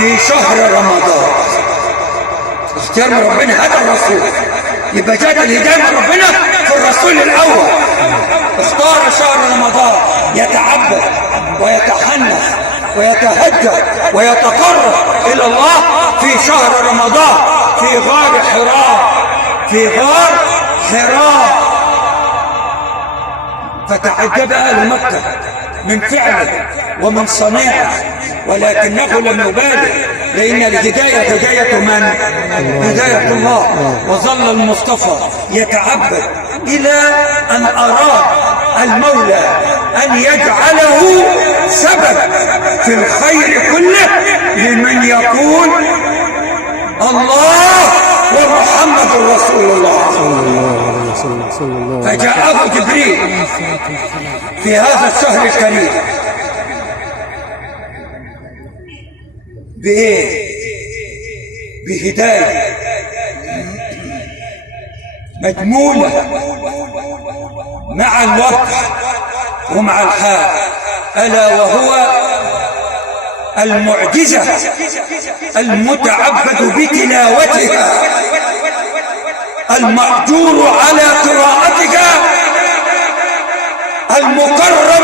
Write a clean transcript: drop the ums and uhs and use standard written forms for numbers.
في شهر رمضان. اختيار من ربنا، هذا الرسول، يبقى جاءت الهداية من ربنا في الرسول الأول. اختار شهر رمضان يتعبد ويتحنث ويتهجد ويتقرب إلى الله في شهر رمضان في غار حراء، في غار حراء. فتعجب أهل مكة من فعله ومن صنيعه، ولكنه لم يبالغ، لأن الهداية هداية من؟ هداية الله. وظل المصطفى يتعبد إلى أن أراد المولى أن يجعله سبب في الخير كله لمن يقول الله ومحمد رسول الله. فجاءه جبريل في هذا الشهر الكريم بإيه؟ بهداية مجمولة مع الوقت ومع الحال، ألا وهو المعجزة المتعبد بتلاوتها، المأجور على قراءتها، المقرب